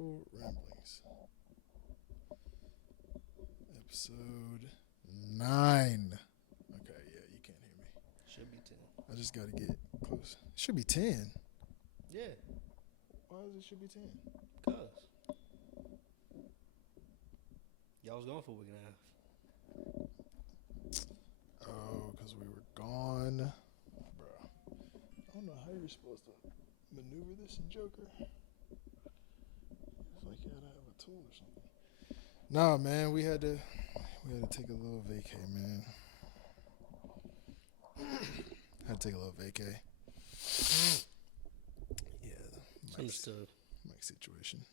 Mindful Ramblings, episode 9. Okay, yeah, you can't hear me. Should be 10. I just got to get close. It should be 10. Yeah, Why does it should be 10? cuz. Y'all was gone for a week and a half. Oh, because we were gone. Bro, I don't know how you're supposed to maneuver this in Joker. It's like you had to have a tool or something. Nah, man, we had to take a little vacay, man. Had to take a little vacay. Yeah, It's Mike's, understood. Mike's situation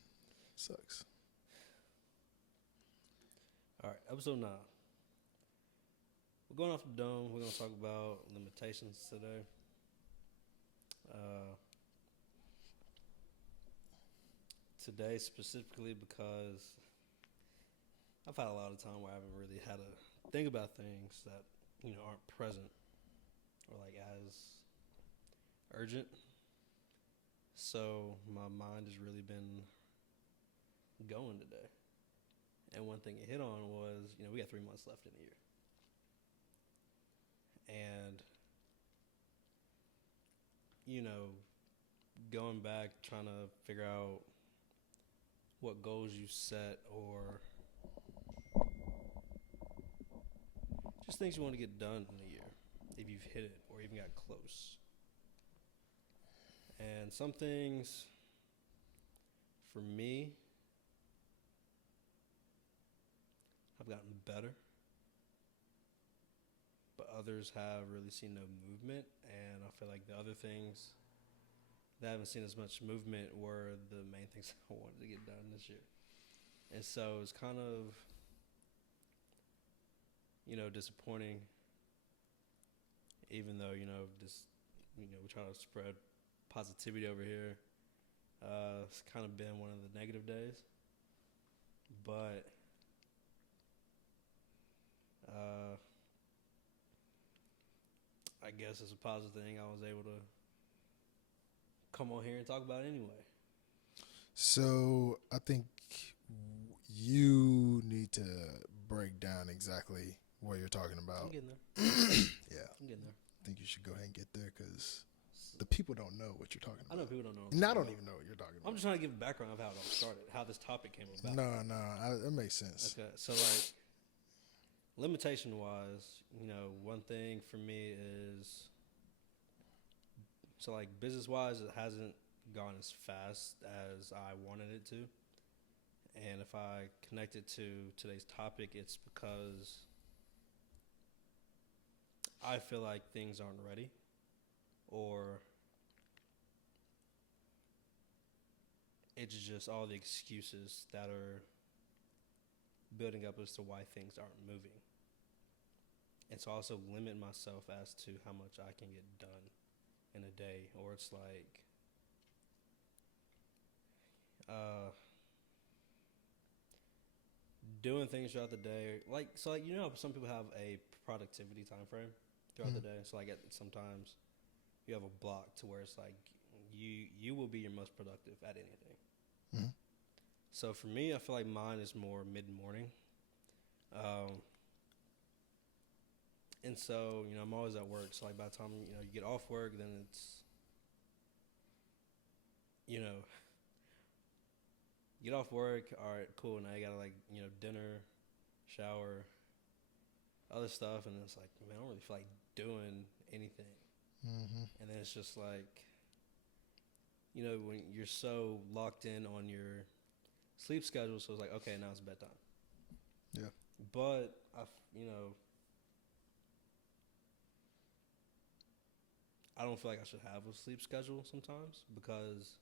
sucks. All right, episode 9. We're going off the dome. We're going to talk about limitations today. Today specifically because I've had a lot of time where I haven't really had to think about things that, aren't present or like as urgent. So my mind has really been going today. And one thing it hit on was, we got 3 months left in the year. And, going back, trying to figure out what goals you set or just things you want to get done in a year, if you've hit it or even got close. And some things, for me, have gotten better, but others have really seen no movement. And I feel like the other things that haven't seen as much movement were the main things I wanted to get done this year. And so it's kind of, disappointing, even though, we try to spread positivity over here. It's kind of been one of the negative days. But I guess it's a positive thing I was able to come on here and talk about it anyway. So I think you need to break down exactly what you're talking about. I'm getting there. Yeah, I'm getting there. I think you should go ahead and get there because the people don't know what you're talking I about. know people don't know. And I don't even know what you're talking about. I'm just trying to give a background of how it all started, how this topic came about. No, that makes sense. Okay, so like limitation-wise, one thing for me is so like business-wise, it hasn't gone as fast as I wanted it to. And if I connect it to today's topic, it's because I feel like things aren't ready, or it's just all the excuses that are building up as to why things aren't moving. And so I also limit myself as to how much I can get done in a day. Or it's like, doing things throughout the day. How some people have a productivity time frame throughout the day. So like sometimes you have a block to where it's like you will be your most productive at anything. Mm-hmm. So for me, I feel like mine is more mid-morning. And so, I'm always at work. So, like, by the time, you get off work, then it's, get off work. All right, cool. Now you got to, like, dinner, shower, other stuff. And then it's like, man, I don't really feel like doing anything. Mm-hmm. And then it's just like, when you're so locked in on your sleep schedule. So it's like, okay, now it's bedtime. Yeah. But, I don't feel like I should have a sleep schedule sometimes because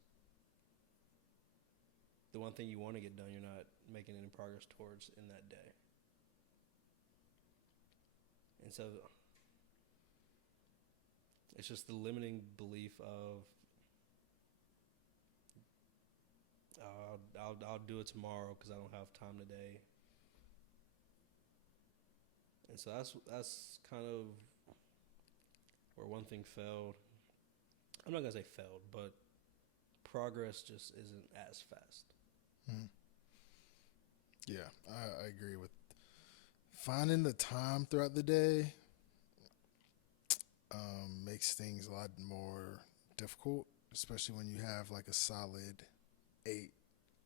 the one thing you want to get done, you're not making any progress towards in that day. And so it's just the limiting belief of I'll do it tomorrow because I don't have time today. And so that's kind of where one thing failed. I'm not gonna say failed, but progress just isn't as fast. Mhm. Yeah, I agree with finding the time throughout the day. Makes things a lot more difficult, especially when you have like a solid 8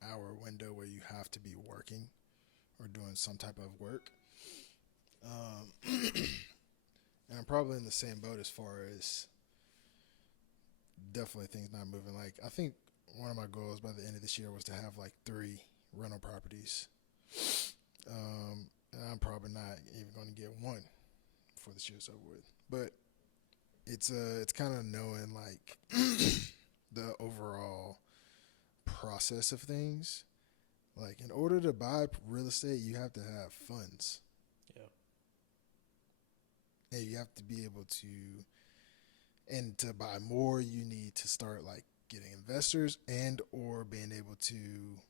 hour window where you have to be working or doing some type of work. And I'm probably in the same boat as far as definitely things not moving. Like, I think one of my goals by the end of this year was to have like 3 rental properties. And I'm probably not even going to get one before this year's over with. But it's kind of knowing like the overall process of things. Like, in order to buy real estate, you have to have funds, Yeah. and you have to be able to. And to buy more, you need to start like getting investors and or being able to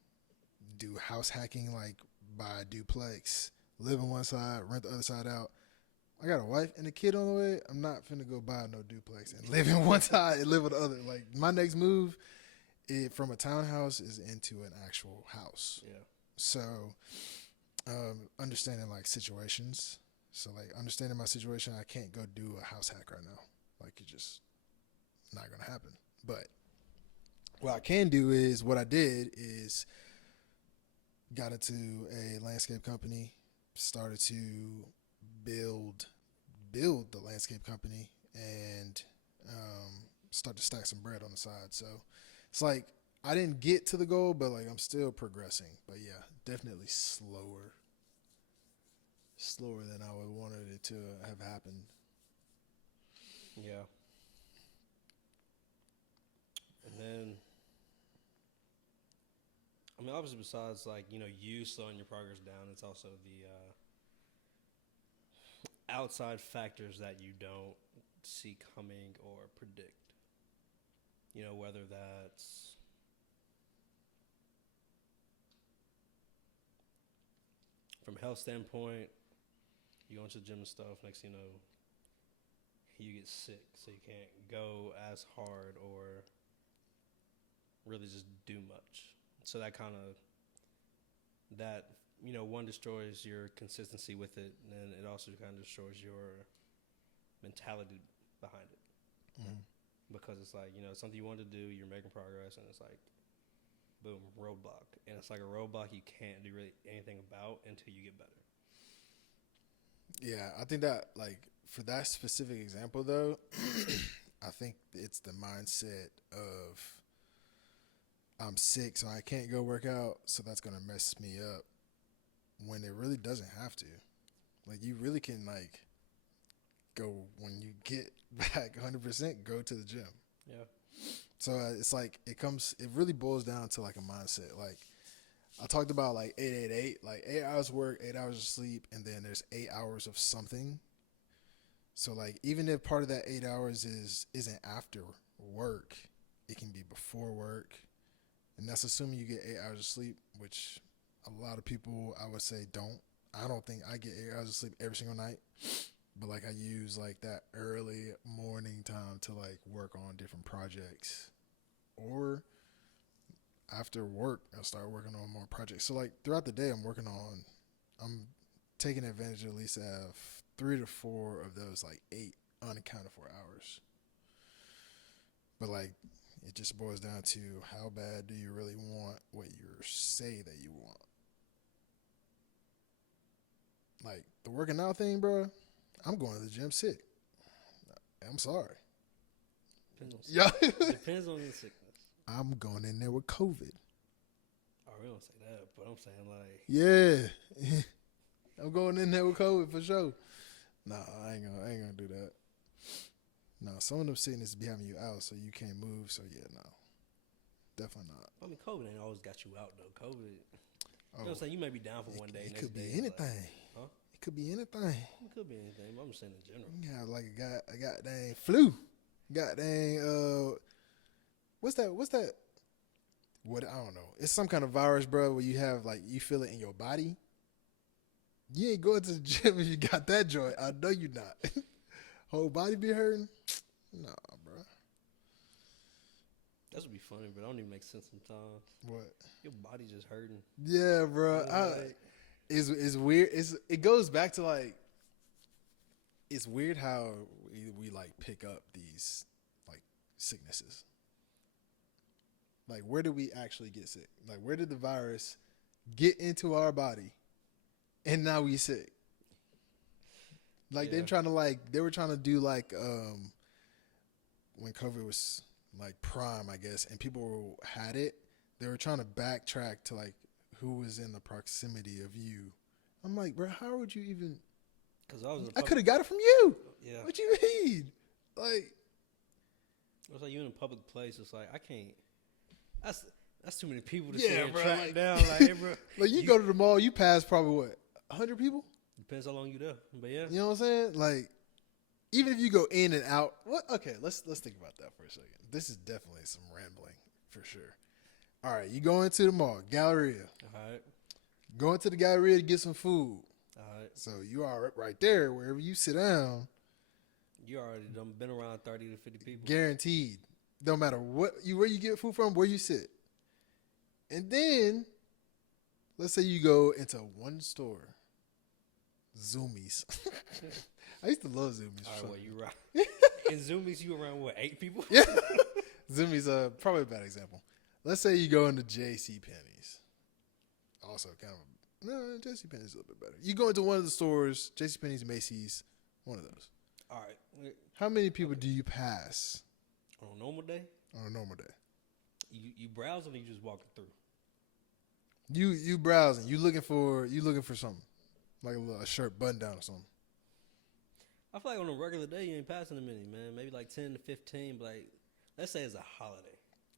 do house hacking, like buy a duplex, live on one side, rent the other side out. I got a wife and a kid on the way. I'm not finna go buy no duplex and live in one side and live on the other. Like, my next move from a townhouse is into an actual house. Yeah. So, understanding like situations. So, like, understanding my situation, I can't go do a house hack right now. Like, it's just not gonna happen. But what I can do is what I did is got into a landscape company, started to build the landscape company, and start to stack some bread on the side. So it's like I didn't get to the goal, but like I'm still progressing. But yeah, definitely slower than I would wanted it to have happened. Yeah. And then, I mean, obviously, besides like you slowing your progress down, it's also the outside factors that you don't see coming or predict. Whether that's from a health standpoint, you go into the gym and stuff. Next thing you know, you get sick, so you can't go as hard or really just do much. So that kind of one destroys your consistency with it, and then it also kind of destroys your mentality behind it. Mm-hmm. Because it's like something you want to do, you're making progress, and it's like boom, roadblock, and it's like a roadblock you can't do really anything about until you get better. Yeah, I think that like for that specific example though, I think it's the mindset of I'm sick, so I can't go work out, so that's gonna mess me up. When it really doesn't have to. Like, you really can like go when you get back 100%. Go to the gym. Yeah. So it's like it really boils down to like a mindset. Like, I talked about like 888, like 8 hours work, 8 hours of sleep, and then there's 8 hours of something. So like even if part of that 8 hours isn't after work, it can be before work, and that's assuming you get 8 hours of sleep, which a lot of people I would say don't. I don't think I get 8 hours of sleep every single night, but like I use like that early morning time to like work on different projects, or after work I start working on more projects. So like throughout the day I'm taking advantage of at least have 3 to 4 of those like 8 unaccounted for hours. But like it just boils down to how bad do you really want what you say that you want. Like the working out thing, bro. I'm going to the gym sick. I'm sorry. Depends on Yeah. Depends on the sickness. I'm going in there with COVID. I really don't say that, but I'm saying like Yeah. I'm going in there with COVID for sure. Nah, I ain't gonna do that. No, some of them sicknesses be having you out so you can't move. So yeah, no, definitely not. I mean, COVID ain't always got you out though. COVID, you know what I'm Oh, saying? You may be down for one day. it Next could be day, anything. Like, huh? It could be anything. It could be anything, but I'm just saying in general. You can have like a goddamn flu. Goddamn, what's that? What, I don't know. It's some kind of virus, bro, where you have like you feel it in your body. You ain't going to the gym if you got that joint. I know you not. Whole body be hurting? Nah, bro. This would be funny, but it don't even make sense sometimes. What? Your body just hurting. Yeah, bro. It's weird. It goes back to like, it's weird how we like pick up these like sicknesses. Like, where do we actually get sick? Like, where did the virus get into our body, and now we sick? Like, Yeah. they were trying to do like when COVID was like prime, I guess, and people had it. They were trying to backtrack to like who was in the proximity of you. I'm like, bro, how would you even? Because I was. I could have got it from you. Yeah. What you mean? Like, It's like you in a public place. It's like I can't. That's too many people to Yeah, sit and bro, track like- down. Like, hey, bro. like you go to the mall, you pass probably what 100 people. Depends how long you there, but yeah. You know what I'm saying? Like, even if you go in and out, what? Okay, let's think about that for a second. This is definitely some rambling for sure. All right, you go into the mall, Galleria. All right. Go into the Galleria to get some food. All right. So you are right there, wherever you sit down, You already done been around 30 to 50 people. guaranteed. Don't matter where you get food from, where you sit. And then, let's say you go into one store, Zoomies. I used to love Zoomies. All for right, well, some you right. In Zoomies, you around what, 8 people? Yeah. Zoomies, probably a bad example. Let's say you go into J.C. Penney's. Also, kind of, no, J.C. Penney's a little bit better. You go into one of the stores, J.C. Penney's, Macy's, one of those. All right. How many people do you pass On a normal day, on a normal day? you browsing or you just walking through? You browsing, you looking for something like a shirt button down or something. I feel like on a regular day, you ain't passing a many, man. Maybe like 10 to 15, but like, let's say it's a holiday.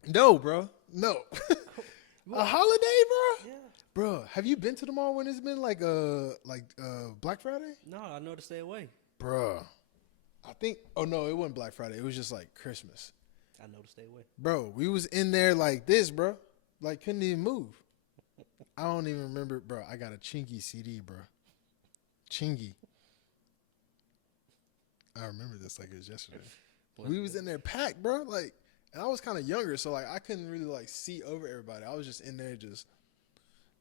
No, bro, no. A holiday, bro. Yeah. Bro, have you been to the mall when it's been like Black Friday? No, I know to stay away. Bro, I think. Oh no, it wasn't Black Friday. It was just like Christmas. I know to stay away. Bro, we was in there like this, bro. Like couldn't even move. I don't even remember, bro. I got a Chingy CD, bro. Chingy. I remember this like it was yesterday. We was in there packed, bro. Like, and I was kind of younger, so like I couldn't really like see over everybody. I was just in there, just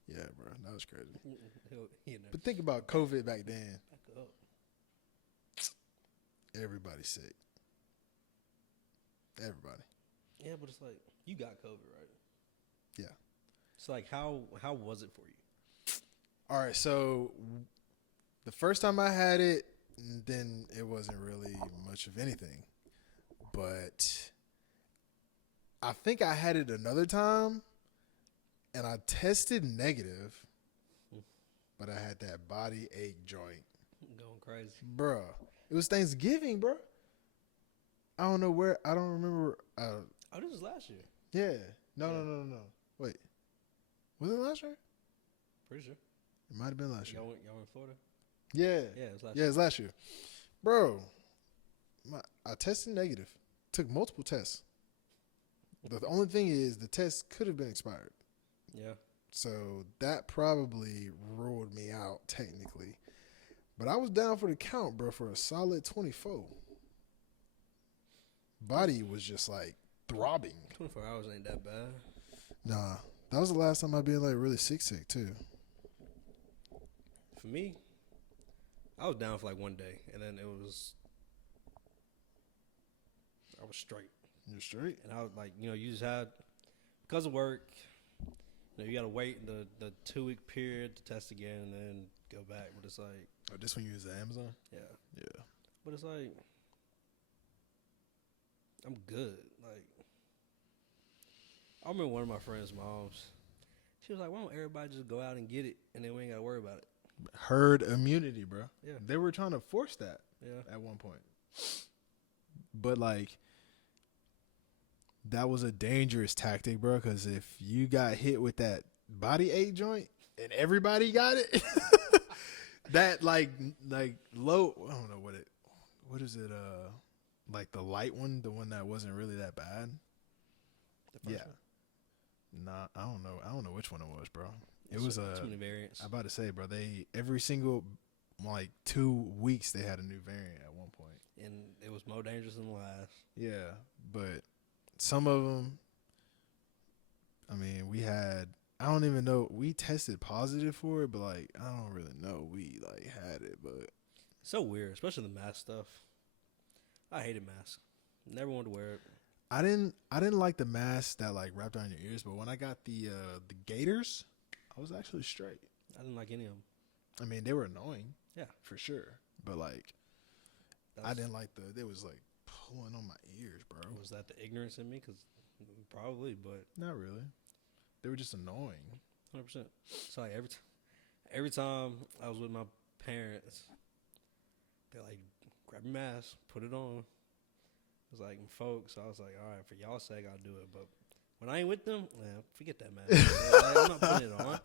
yeah, bro. That was crazy. You know, But think about COVID back then. back up. Everybody's sick. Everybody. Yeah, but it's like you got COVID, right? Yeah. It's like how was it for you? All right, so the first time I had it, then it wasn't really much of anything. But I think I had it another time, and I tested negative, but I had that body ache joint. Going crazy. Bruh. It was Thanksgiving, bruh. I don't know where. I don't remember. Oh, this was last year. Yeah. No. Wait. Was it last year? Pretty sure. It might have been last year. Y'all in Florida? Yeah. Yeah, it was last Yeah, year. it was last year. Bro, I tested negative. Took multiple tests. The only thing is the test could have been expired. Yeah. So that probably ruled me out technically. But I was down for the count, bro, for a solid 24. Body was just like throbbing. 24 hours ain't that bad. Nah, that was the last time I been like really sick too. For me, I was down for like one day, and then I was straight. You're straight. And I was like, you just had, because of work, you got to wait the 2-week period to test again and then go back. But it's like, Oh, this one you use at Amazon? yeah. Yeah. But it's like, I'm good. Like, I remember one of my friends' moms, she was like, why don't everybody just go out and get it, and then we ain't got to worry about it. Herd immunity, bro. Yeah. They were trying to force that Yeah. at one point. But like, that was a dangerous tactic, bro, because if you got hit with that body ache joint and everybody got it, that like low, I don't know what is it, like the light one, the one that wasn't really that bad. The first Yeah. one. Nah, I don't know which one it was, bro. It It's was too many variants. I'm about to say, bro, they every single like 2 weeks they had a new variant at one point. And it was more dangerous than the last. Yeah, but some of them, I mean, we had. I don't even know. We tested positive for it, but like, I don't really know. We like had it, but So weird, especially the mask stuff. I hated masks. Never wanted to wear it. I didn't like the mask that like wrapped around your ears. But when I got the gaiters, I was actually straight. I didn't like any of them. I mean, they were annoying, Yeah, for sure. But like, I didn't like they was like pulling on my ears, bro. Was that the ignorance in me? Because probably, but Not really. They were just annoying. 100%. So like every time I was with my parents, they're like, grab your mask, put it on. It was like, folks, I was like, all right, for y'all's sake, I'll do it. But when I ain't with them, man, forget that mask. Like, I'm not putting it on.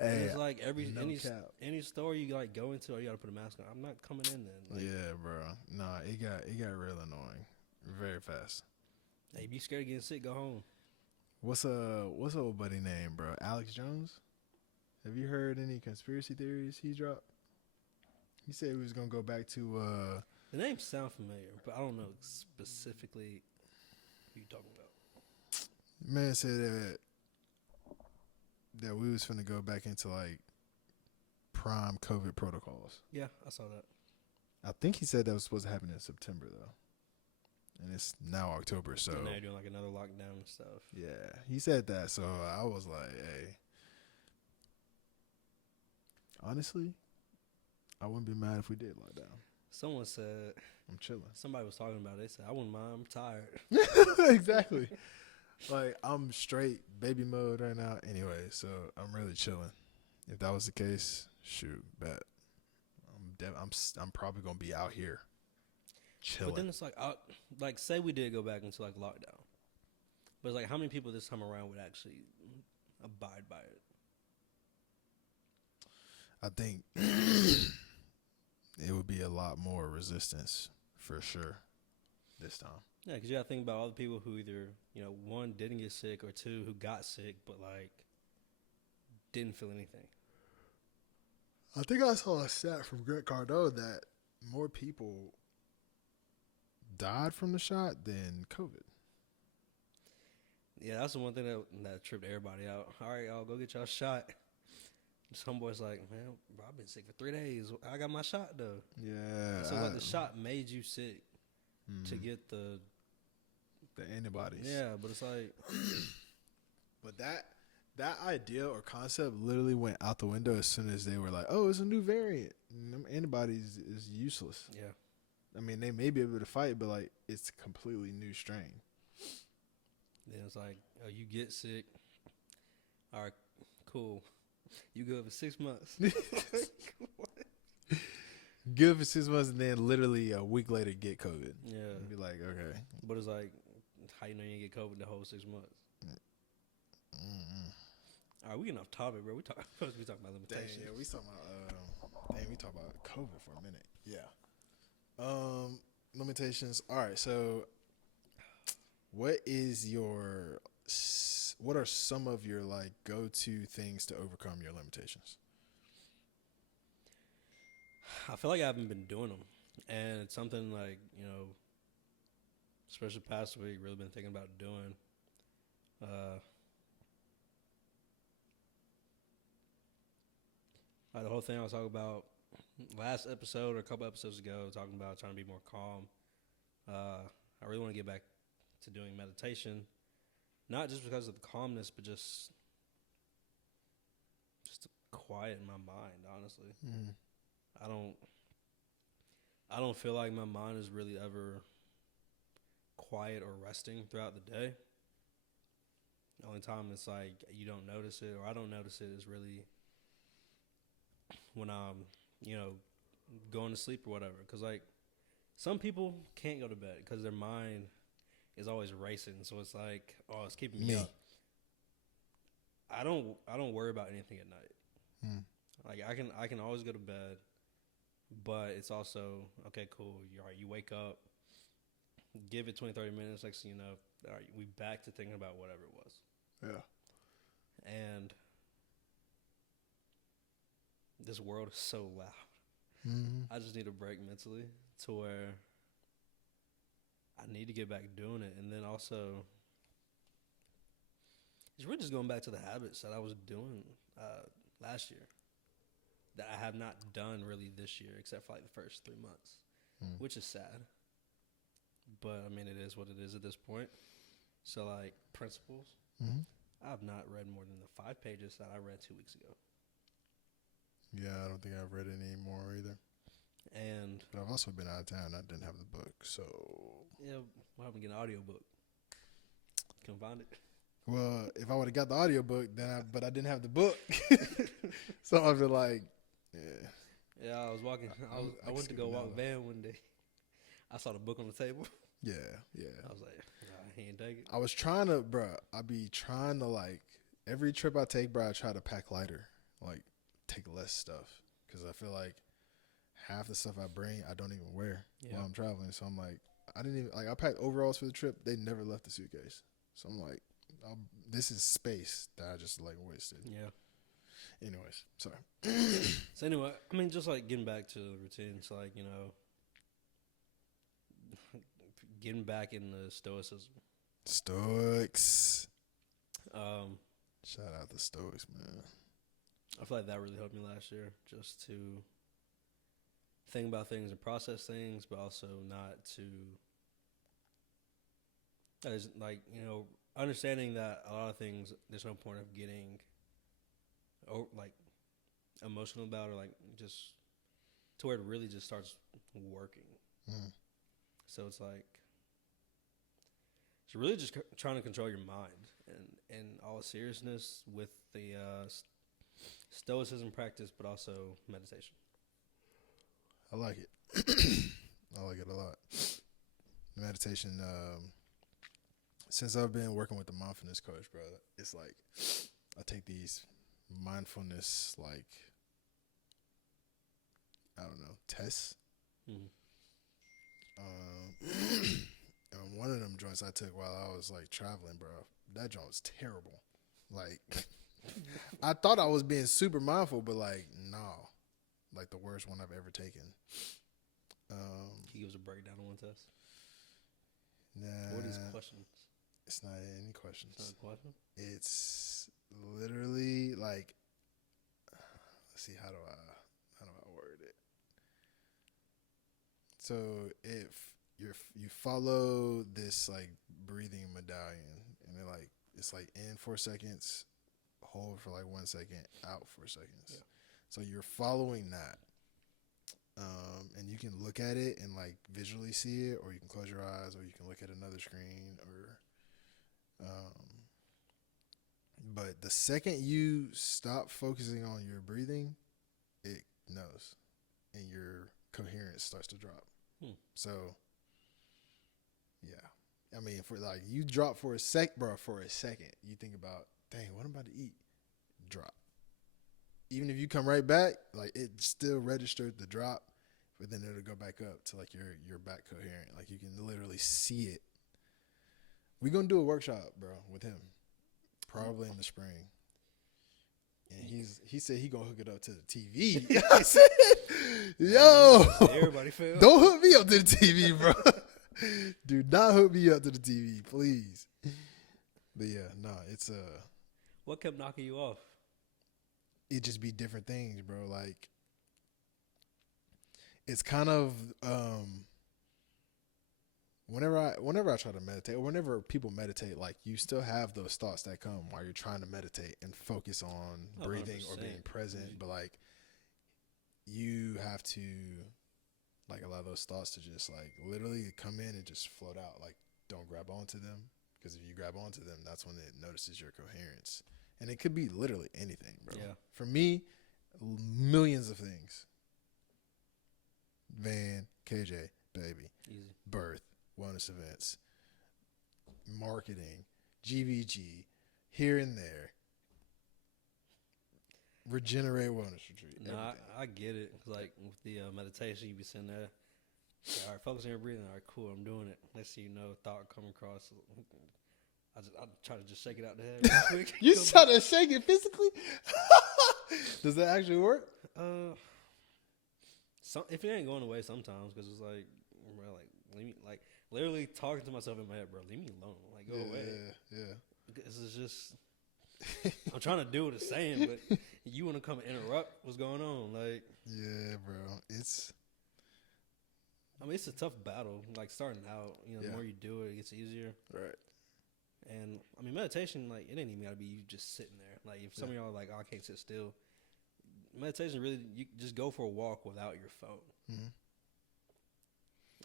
And Hey, it's like no cap. any store you like go into, oh, you gotta put a mask on. I'm not coming in then. Like, Yeah, bro. Nah, it got real annoying, very fast. hey, if you scared of getting sick, go home. What's old buddy name, bro? Alex Jones. Have you heard any conspiracy theories he dropped? He said he was gonna go back to. The names sound familiar, but I don't know specifically who you talking about. Man said that we was finna go back into like prime COVID protocols. Yeah, I saw that. I think he said that was supposed to happen in September though, and it's now October. So And now you're doing like another lockdown and stuff. yeah, he said that. So I was like, hey, honestly, I wouldn't be mad if we did lock down. Someone said, I'm chilling. somebody was talking about it. They said, I wouldn't mind. I'm tired. Exactly. Like I'm straight baby mode right now. Anyway, so I'm really chilling. If that was the case, shoot, bet. I'm probably gonna be out here chilling. But then it's like say we did go back into like lockdown, but it's like how many people this time around would actually abide by it? I think it would be a lot more resistance for sure this time. Yeah, because you got to think about all the people who either one didn't get sick or two who got sick but like didn't feel anything. I think I saw a stat from Grant Cardone that more people died from the shot than COVID. Yeah, that's the one thing that tripped everybody out. All right, y'all, go get y'all shot. Some boy's like, man, bro, I've been sick for 3 days. I got my shot though. Yeah. So like the shot made you sick to get the antibodies. Yeah, but it's like, but that idea or concept literally went out the window as soon as they were like, oh, it's a new variant. And them antibodies is useless. yeah. I mean, they may be able to fight, but like it's a completely new strain. Then it's like, oh, you get sick. All right, cool. You good for 6 months. Good for 6 months, and then literally a week later get COVID. Yeah. And be like, okay. But it's like, how you know you didn't get COVID the whole 6 months? All right, we getting off topic, bro. We talking about limitations. Dang, yeah, we talking about COVID for a minute. Yeah. Limitations. All right, so what are some of your like go-to things to overcome your limitations? I feel like I haven't been doing them, and it's something like especially past week, really been thinking about doing. Like the whole thing I was talking about last episode or a couple episodes ago, talking about trying to be more calm. I really want to get back to doing meditation, not just because of the calmness, but just to quiet my mind. Honestly, I don't feel like my mind is really ever quiet or resting throughout the day. The only time it's like you don't notice it, or I don't notice it, is really when I'm, going to sleep or whatever. Because like some people can't go to bed because their mind is always racing. So it's like, oh, it's keeping me up. I don't worry about anything at night. Like I can always go to bed, but it's also okay, cool. You're all right. You wake up, give it 20, 30 minutes. Next thing you know, all right, we back to thinking about whatever it was. Yeah. And this world is so loud. I just need a break mentally to where I need to get back doing it. And then also, it's really just going back to the habits that I was doing last year that I have not done really this year, except for like the first 3 months, which is sad. But I mean, it is what it is at this point. So like principles, I've not read more than the 5 pages that I read 2 weeks ago. Yeah, I don't think I've read any more either. And But I've also been out of town. I didn't have the book, so yeah, we'll have to get an audiobook. Can find it. well, if I would have got the audiobook, but I didn't have the book, so I'd be like, yeah. Yeah, I was walking. I went to go walk van one day. I saw the book on the table. Yeah. I was like, nah, he ain't take it. I was trying to, bro. I be trying to like every trip I take, bro. I try to pack lighter, like take less stuff, because I feel like half the stuff I bring I don't even wear while I'm traveling. So I'm like, I didn't even like. I packed overalls for the trip. They never left the suitcase. So I'm like, this is space that I just like wasted. Yeah. Anyways, sorry. So anyway, I mean, just like getting back to the routine. So like, you know, getting back in the stoicism. Stoics. Shout out the Stoics, man. I feel like that really helped me last year, just to think about things and process things, but also not to, as like, you know, understanding that a lot of things there's no point of getting, like, emotional about, or like just to where it really just starts working. So it's like, it's really just trying to control your mind, and in all seriousness with the stoicism practice, but also meditation. I like it. I like it a lot. Meditation. Since I've been working with the mindfulness coach, bro, it's like I take these mindfulness, like, I don't know, tests. And one of them joints I took while I was like traveling, bro, that joint was terrible. Like, I thought I was being super mindful, but like, no, like the worst one I've ever taken. He gives a breakdown on one test. Nah, What is questions? it's not any questions. It's not a question. It's literally like, let's see, how do I word it? So if you follow this like breathing medallion, and it's like in 4 seconds, hold for like 1 second, out 4 seconds. Yeah. So you're following that. And you can look at it and like visually see it, or you can close your eyes, or you can look at another screen, but the second you stop focusing on your breathing, it knows, and your coherence starts to drop. So, yeah, I mean, for like you drop for a second, you think about, dang, what I'm about to eat, drop. Even if you come right back, like it still registered the drop, but then it'll go back up to like you're back coherent. Like you can literally see it. We're gonna do a workshop, bro, with him, probably in the spring. And he said he gonna hook it up to the TV. I said, yo, Everybody failed. Don't hook me up to the TV, bro. Do not hook me up to the TV, please. But yeah, it's What kept knocking you off? It just be different things, bro. Like, it's kind of whenever I try to meditate, or whenever people meditate, like you still have those thoughts that come while you're trying to meditate and focus on breathing 100%. or being present. But like, you have to like allow those thoughts to just like literally come in and just float out. Like, don't grab onto them, because if you grab onto them, that's when it notices your coherence. And it could be literally anything, bro. Yeah. For me, millions of things. Van, KJ, baby, Easy. birth, wellness events, marketing, GVG, here and there, regenerate wellness retreat. No, I get it. Like with the meditation, you be sitting there. All right, focus on your breathing. All right, cool. I'm doing it. Next thing you know, thought come across. I try to just shake it out the head real quick. You try to shake it physically? Does that actually work? If it ain't going away sometimes, because it's like, bro, like leave me, like literally talking to myself in my head, bro. Leave me alone. Like go away. Yeah. This is just I'm trying to do what it's saying, but you want to come and interrupt what's going on. Like, Yeah, bro. It's I mean, it's a tough battle. Like starting out, you know, the yeah. more you do it, it gets easier. Right. And I mean, meditation, like, it ain't even gotta be you just sitting there. Like, if some of y'all are like, oh, I can't sit still. Meditation really, you just go for a walk without your phone. Mm-hmm.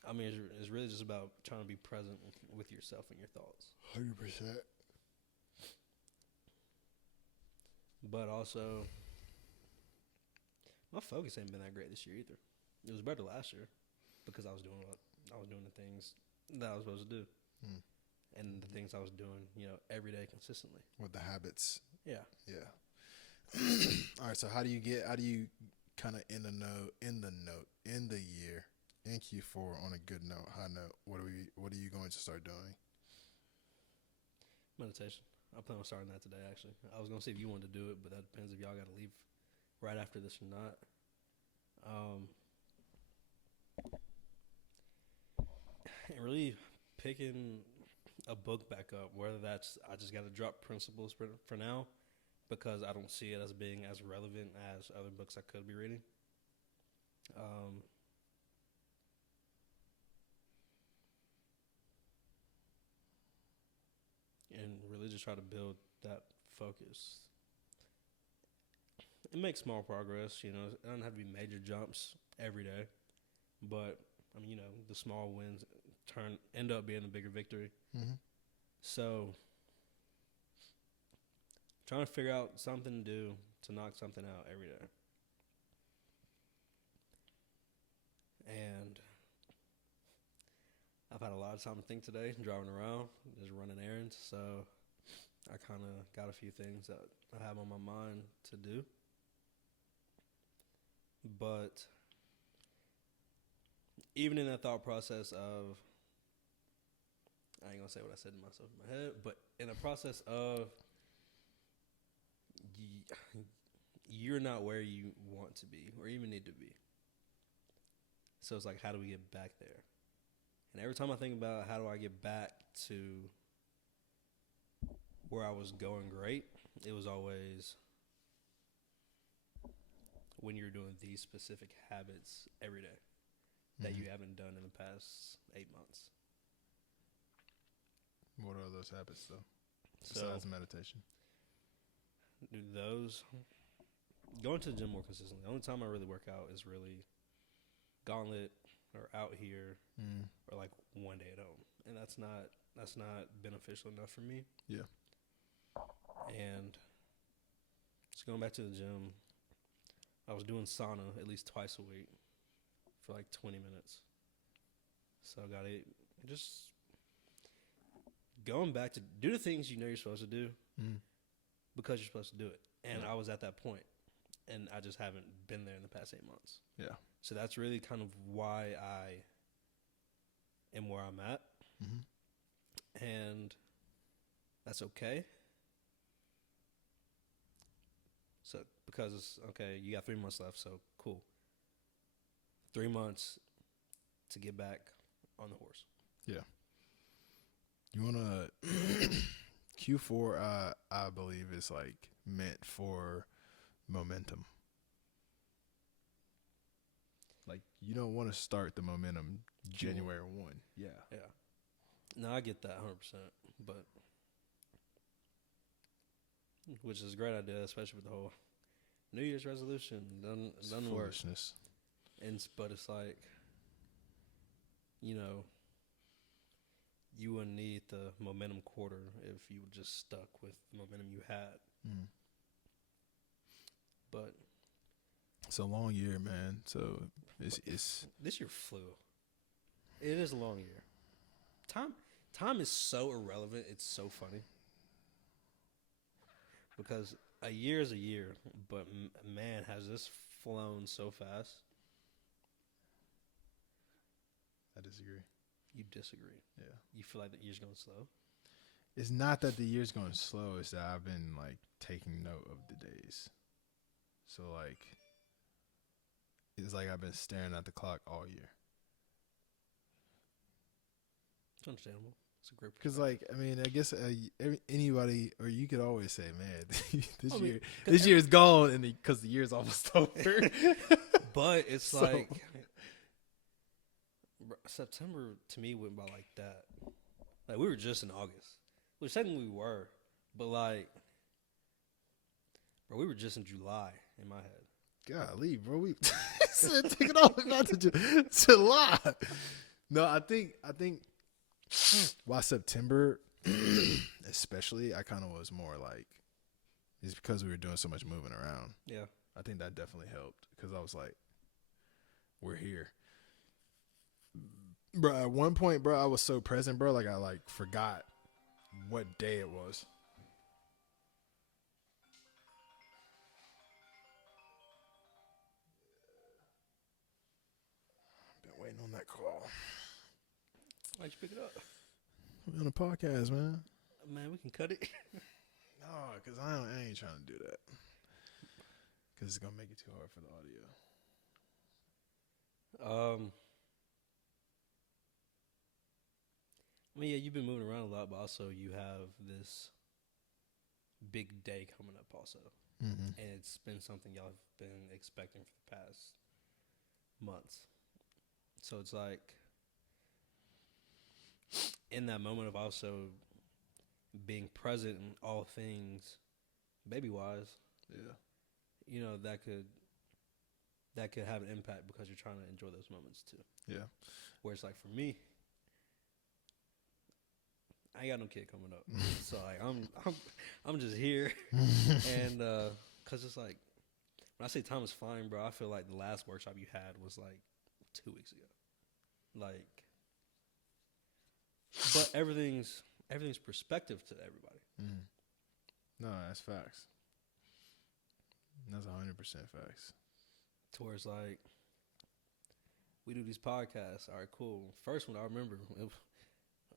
I mean, it's really just about trying to be present with yourself and your thoughts. 100%. But also, my focus ain't been that great this year either. It was better last year because I was doing the things that I was supposed to do, and the things I was doing, you know, every day consistently. With the habits. Yeah. Yeah. All right. So how do you kind of end the year in Q4 on a good note, high note? What are you going to start doing? Meditation. I plan on starting that today, actually. I was going to see if you wanted to do it, but that depends if y'all got to leave right after this or not. And really picking a book back up, whether that's I just got to drop principles for now because I don't see it as being as relevant as other books I could be reading. And really just try to build that focus and make small progress. You know, it doesn't have to be major jumps every day, but I mean, you know, the small wins end up being a bigger victory. Mm-hmm. So, trying to figure out something to do to knock something out every day. And I've had a lot of time to think today, driving around, just running errands. So, I kind of got a few things that I have on my mind to do. But even in that thought process of, I ain't gonna say what I said to myself in my head, but in a process of you're not where you want to be or even need to be. So it's like, how do we get back there? And every time I think about how do I get back to where I was going great, it was always when you're doing these specific habits every day that you haven't done in the past 8 months. What are those habits, though, besides meditation? Do those. Going to the gym more consistently. The only time I really work out is really gauntlet or out here or like one day at home. And that's not beneficial enough for me. Yeah. And just going back to the gym, I was doing sauna at least twice a week for like 20 minutes. So I got to just going back to do the things you know you're supposed to do because you're supposed to do it. And I was at that point, and I just haven't been there in the past 8 months. Yeah. So that's really kind of why I am where I'm at. Mm-hmm. And that's okay. So because it's okay, you got 3 months left, so cool. 3 months to get back on the horse. Yeah. You wanna Q4? I believe is like meant for momentum. Like you don't want to start the momentum January 1. Yeah. Yeah. No, I get that 100%, but which is a great idea, especially with the whole New Year's resolution. Doesn't work. Foolishness. But it's like, you know, you wouldn't need the momentum quarter if you were just stuck with the momentum you had. But it's a long year, man. So it's this year flew. It is a long year. Time is so irrelevant. It's so funny because a year is a year, but man, has this flown so fast. I disagree. You disagree? Yeah. You feel like the year's going slow? It's not that the year's going slow. It's that I've been like taking note of the days. So like, it's like I've been staring at the clock all year. It's understandable. It's a great Because, perspective. like, I mean, I guess anybody, or you could always say, man, I mean, this year is gone, and because the year's almost over. but it's So- like September to me went by like that. Like we were just in August, which technically we were, but like, bro, we were just in July in my head. Golly, bro, we said take it all back to July. No, I think why September, especially, I kind of was more like, it's because we were doing so much moving around. Yeah, I think that definitely helped because I was like, we're here. Bro, at one point, bro, I was so present, bro, like I like forgot what day it was. Been waiting on that call. why'd you pick it up? We're on a podcast, man. Man, we can cut it. No, because I ain't trying to do that. Because it's going to make it too hard for the audio. I mean, yeah, you've been moving around a lot, but also you have this big day coming up also. Mm-hmm. And it's been something y'all have been expecting for the past months. So it's like, in that moment of also being present in all things, baby-wise, Yeah. you know, that could have an impact because you're trying to enjoy those moments too. Yeah. Where it's like for me, I ain't got no kid coming up, so like I'm just here, and cause it's like when I say time is flying, bro, I feel like the last workshop you had was like 2 weeks ago, like, but everything's perspective to everybody. Mm-hmm. No, that's facts. That's 100% facts. To where it's like we do these podcasts. All right, cool. First one I remember,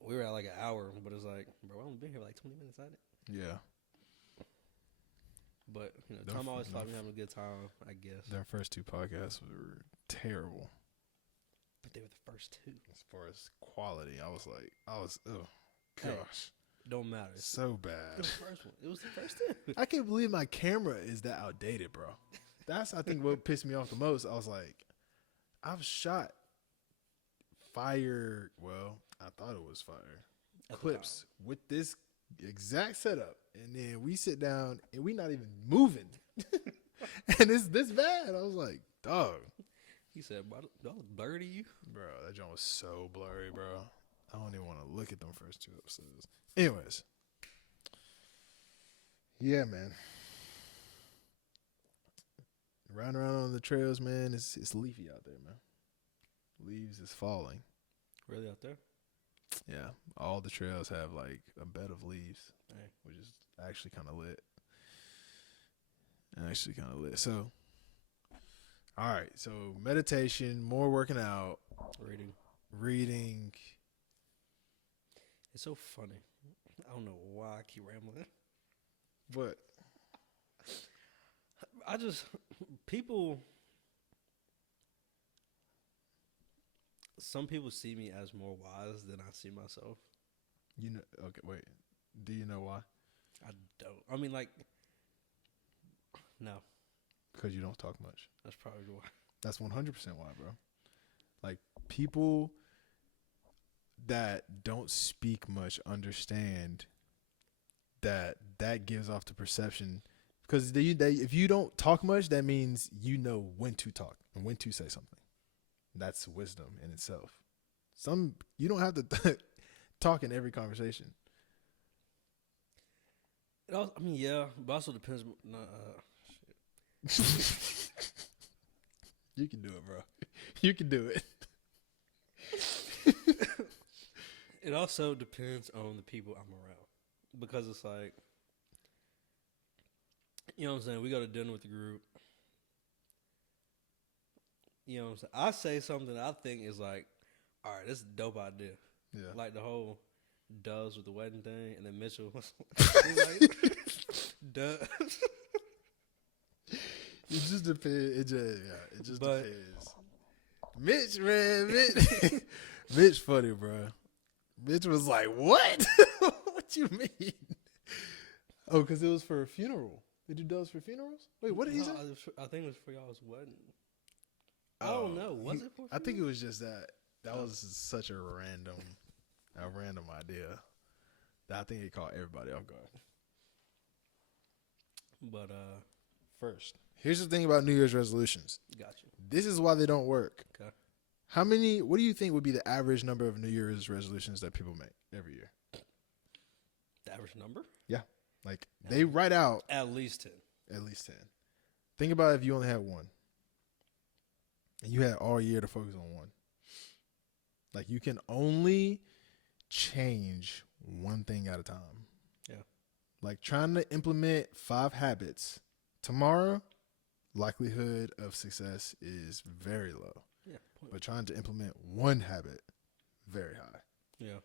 we were at like an hour, but it's like, bro, I've only been here like 20 minutes, ain't it? Yeah. But you know, Them Tom always f- thought them me having a good time, I guess. Their first two podcasts were terrible. But they were the first two. As far as quality, oh Hey. gosh, Don't matter. so It bad. was the first one. It was the first two. I can't believe my camera is that outdated, bro. That's, I think, what pissed me off the most. I was like, I've shot fire. Well, I thought it was fire At the clips with this exact setup, and then we sit down and we not even moving, and it's this bad. I was like, dog, He said, "Bro, do I look blurry to you?" bro, that joint was so blurry, bro. I don't even want to look at them first two episodes. Anyways, yeah, man. Riding around on the trails, man, it's leafy out there, man. Leaves is falling. Really out there? Yeah, all the trails have like a bed of leaves, Hey. which is actually kind of lit. So, all right. So meditation, more working out, reading. It's so funny. I don't know why I keep rambling. What? I just people. Some people see me as more wise than I see myself. You know? Okay, wait. Do you know why? I don't. I mean, like, no. Because you don't talk much. That's probably why. That's 100% why, bro. Like, people that don't speak much understand that gives off the perception. Because if you don't talk much, that means you know when to talk and when to say something. That's wisdom in itself. You don't have to talk in every conversation. It also, I mean, yeah, but also depends. You can do it, bro. You can do it. It also depends on the people I'm around. Because it's like, you know what I'm saying? We go to dinner with the group. You know what I'm saying? I say something that I think is like, all right, this is a dope idea. Yeah. Like the whole doves with the wedding thing. And then Mitchell was like, doves. It just depends. It just But- depends. Mitch, man, Mitch funny, bro. Bitch was like, what? What you mean? Oh, because it was for a funeral. They do those for funerals? Wait, what did he say? I think it was for y'all's wedding. I don't know. Was it for? I think it was just that. That was such a random idea that I think it caught everybody off guard. But First, here's the thing about New Year's resolutions. gotcha. This is why they don't work. Okay. What do you think would be the average number of New Year's resolutions that people make every year? The average number? Yeah. Like, they write out At least 10. at least 10. Think about if you only had one. And you had all year to focus on one. Like, you can only change one thing at a time. Yeah. Like, trying to implement 5 habits tomorrow, likelihood of success is very low. Yeah. But trying to implement one habit, very high. Yeah.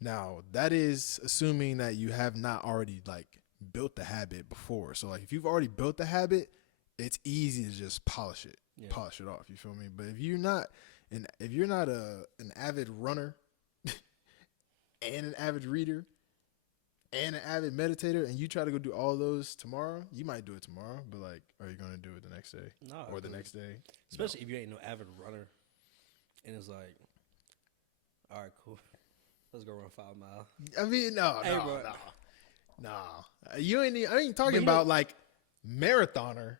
Now, that is assuming that you have not already, like, built the habit before. So, like, if you've already built the habit, it's easy to just polish it off. You feel me? But if you're not an avid runner and an avid reader and an avid meditator, and you try to go do all those tomorrow, you might do it tomorrow, but, like, are you going to do it the next day? No. Or the next day? Especially if you ain't no avid runner, and it's like, all right, cool, let's go run 5 miles. I mean, no. You ain't. I ain't talking But about like marathoner.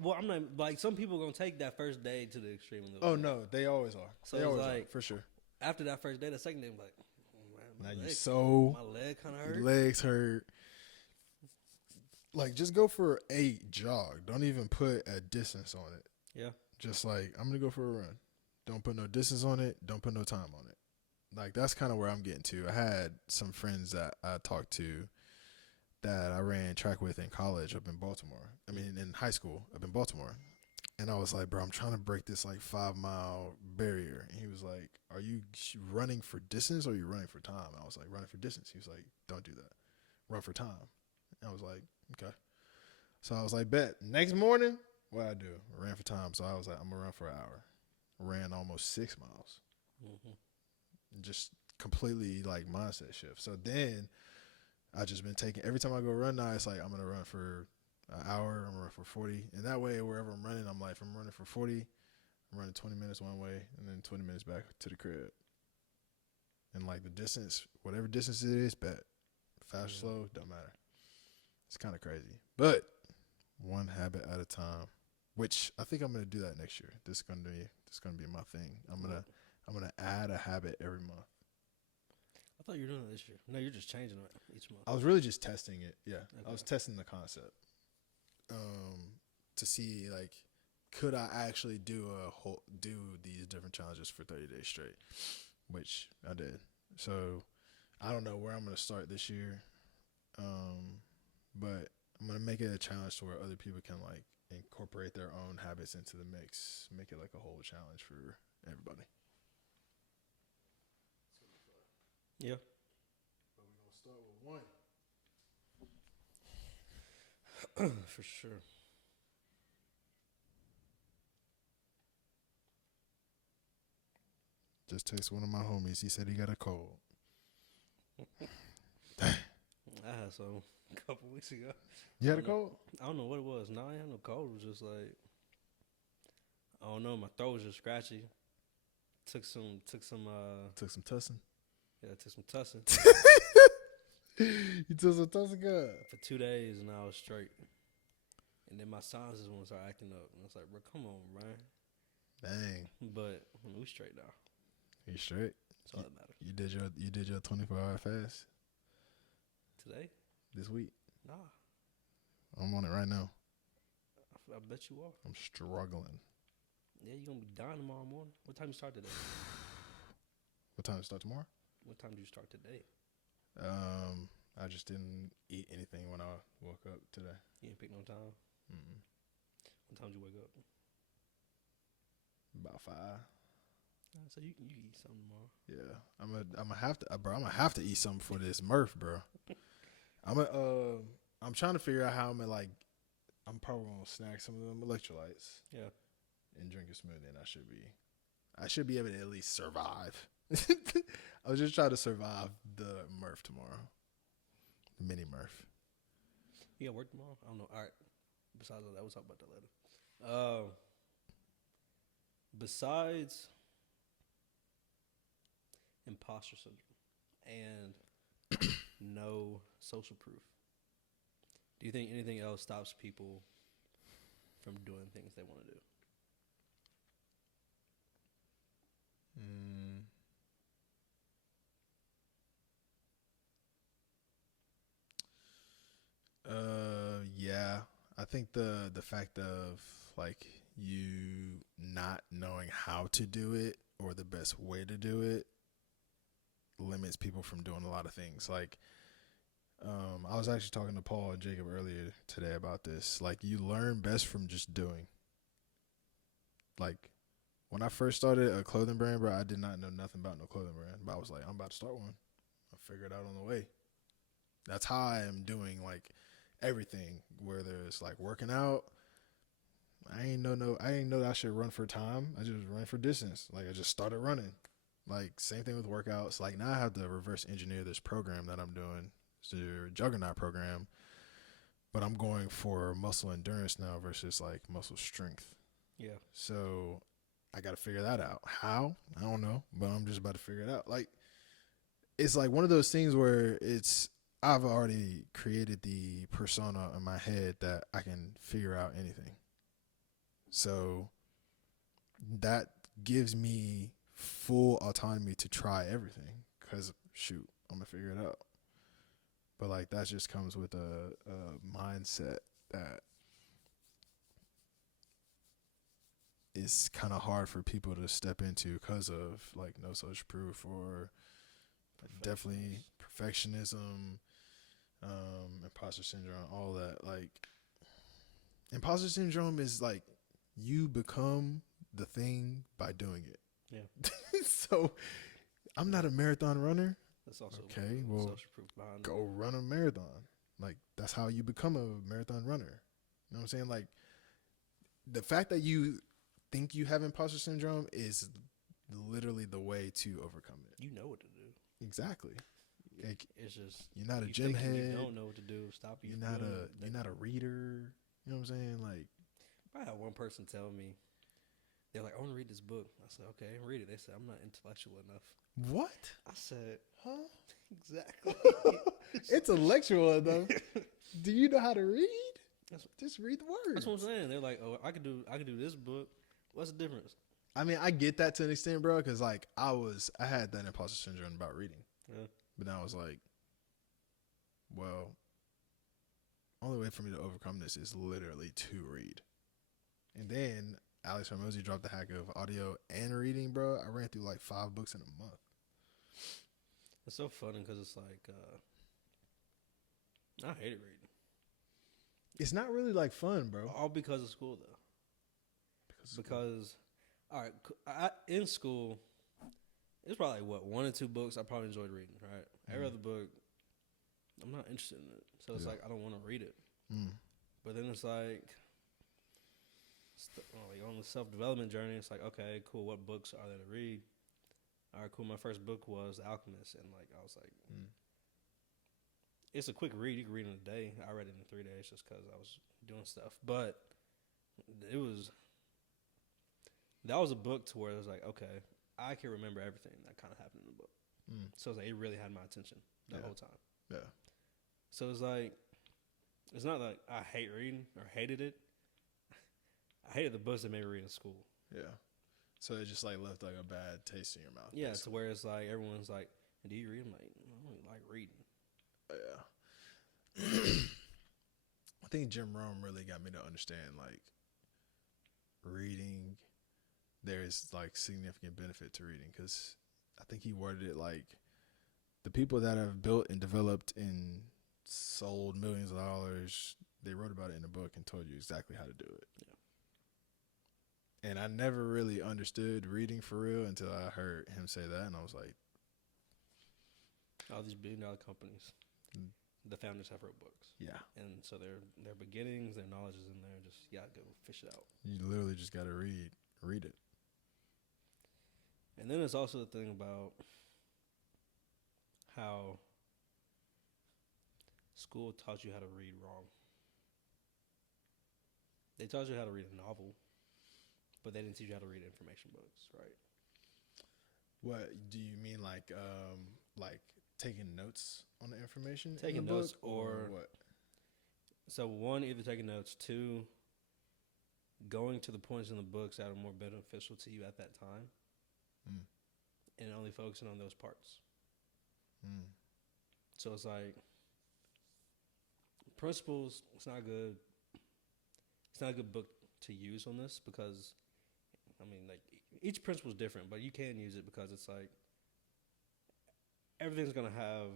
Well, I'm not like some people gonna take that first day to the extreme. Oh no, they always are. So they it's always like are, for sure. after that first day, the second day, I'm like, oh, man, my leg kind of hurt. Your legs hurt. Like, just go for a jog. Don't even put a distance on it. Yeah. Just like, I'm gonna go for a run. Don't put no distance on it. Don't put no time on it. Like, that's kind of where I'm getting to. I had some friends that I talked to that I ran track with in college up in Baltimore. I mean, in high school up in Baltimore. And I was like, bro, I'm trying to break this like 5-mile barrier. And he was like, are you running for distance or are you running for time? I was like, running for distance. He was like, don't do that. Run for time. And I was like, okay. So I was like, bet. Next morning, what I do? I ran for time. So I was like, I'm going to run for an hour. Ran almost 6 miles. Mm-hmm. Just completely like mindset shift. So then I just been taking, every time I go run now, it's like, I'm going to run for an hour, I'm going to run for 40. And that way, wherever I'm running, I'm like, if I'm running for 40, I'm running 20 minutes one way and then 20 minutes back to the crib. And like the distance, whatever distance it is, bet. Fast or slow, don't matter. It's kind of crazy. But one habit at a time, which I think I'm going to do that next year. This is going to be my thing. I'm going to add a habit every month. I thought you were doing it this year. No, you're just changing it each month. I was really just testing it. Yeah. Okay. I was testing the concept. To see like, could I actually do these different challenges for 30 days straight, which I did. So I don't know where I'm going to start this year. But I'm going to make it a challenge to where other people can like incorporate their own habits into the mix, make it like a whole challenge for everybody. Yeah. But we're going to start with one. For sure. Just text one of my homies. He said he got a cold. I had some a couple weeks ago. You had a cold? I don't know what it was. No, I had no cold. It was just like, I don't know. My throat was just scratchy. Took some tussin. Yeah, took some tussin. You took some tussin good For 2 days and I was straight. And then my sinuses want to start acting up. And I was like, bro, come on, man. Dang. But we straight now. You straight? That's all that matters. You did your 24-hour fast Today? this week? Nah. I'm on it right now. I bet you are. I'm struggling. Yeah, you're going to be dying tomorrow morning. What time you start today? What time to start tomorrow? What time do you start today? I just didn't eat anything when I woke up today. You didn't pick no time? Mm-mm. What time did you wake up? About 5. So you eat something tomorrow. Yeah, I'm gonna have to, bro. I'm gonna have to eat something for this Murph, bro. I'm trying to figure out how I'm gonna like. I'm probably gonna snack some of them electrolytes. Yeah. And drink a smoothie, and I should be able to at least survive I was just trying to survive the Murph tomorrow. The mini Murph. You got work tomorrow? I don't know. All right. Besides that, we'll talk about that later. Besides imposter syndrome and no social proof, do you think anything else stops people from doing things they want to do? Mm. Yeah. I think the fact of like you not knowing how to do it or the best way to do it limits people from doing a lot of things. Like, I was actually talking to Paul and Jacob earlier today about this. Like, you learn best from just doing. Like, when I first started a clothing brand, bro, I did not know nothing about no clothing brand. But I was like, I'm about to start one. I'll figure it out on the way. That's how I am doing, like, everything. Whether it's, like, working out, I ain't know that I should run for time. I just ran for distance. Like, I just started running. Like, same thing with workouts. Like, now I have to reverse engineer this program that I'm doing. It's the Juggernaut program. But I'm going for muscle endurance now versus, like, muscle strength. Yeah. So I got to figure that out. How? I don't know. But I'm just about to figure it out. Like, it's like one of those things where I've already created the persona in my head that I can figure out anything. So that gives me full autonomy to try everything because, shoot, I'm going to figure it out. But, like, that just comes with a mindset that is kind of hard for people to step into because of, like, no social proof or definitely perfectionism, imposter syndrome, all that. Like, imposter syndrome is, like, you become the thing by doing it. Yeah. So I'm not a marathon runner. That's also Okay, well, social proof behind go run a marathon. Like, that's how you become a marathon runner. You know what I'm saying? Like, the fact that you think you have imposter syndrome is literally the way to overcome it. You know what to do. Exactly. Like, it's just you're not a you gym head. You don't know what to do. Stop you. You're not a reader. You know what I'm saying? Like, I had one person tell me, they're like, I want to read this book. I said, okay, read it. They said, I'm not intellectual enough. what? I said, huh? Exactly. Intellectual enough? Do you know how to read? Just read the words. That's what I'm saying. They're like, oh, I could do this book. What's the difference? I mean, I get that to an extent, bro, because, like, I had that imposter syndrome about reading. Yeah. But then I was like, well, only way for me to overcome this is literally to read. And then Alex Hormozy dropped the hack of audio and reading, bro. I ran through like 5 books in a month. It's so funny because it's like, I hated reading. It's not really like fun, bro. All because of school, though. Because all right, in school, it's probably like, 1 or 2 books I probably enjoyed reading, right? Every other book, I'm not interested in it. So it's like, I don't want to read it. But then it's like on the self-development journey, it's like, okay, cool, what books are there to read? All right, cool, my first book was The Alchemist, and like I was like, it's a quick read. You can read in a day. I read it in 3 days just because I was doing stuff. But that was a book to where it was like, okay, I can remember everything that kind of happened in the book. So it really had my attention the whole time. Yeah. So it's like, it's not like I hate reading or hated it. I hated the books that made me read in school. Yeah. So it just like left like a bad taste in your mouth. Yeah, to where it's like everyone's like, do you read? I'm like, I don't really like reading. Yeah. I think Jim Rome really got me to understand like reading. There's like significant benefit to reading because I think he worded it like the people that have built and developed and sold millions of dollars, they wrote about it in a book and told you exactly how to do it. Yeah. And I never really understood reading for real until I heard him say that, and I was like, all these billion-dollar companies, the founders have wrote books. Yeah. And so their beginnings, their knowledge is in there. Just, go fish it out. You literally just got to read it. And then there's also the thing about how school taught you how to read wrong. They taught you how to read a novel, but they didn't teach you how to read information books, right? What do you mean, like taking notes on the information in Taking the notes book, or what? So one, either taking notes. Two, going to the points in the books that are more beneficial to you at that time, Mm. and only focusing on those parts. Mm. So it's like principles. It's not good. It's not a good book to use on this because, I mean, like each principle is different, but you can use it because it's like everything's gonna have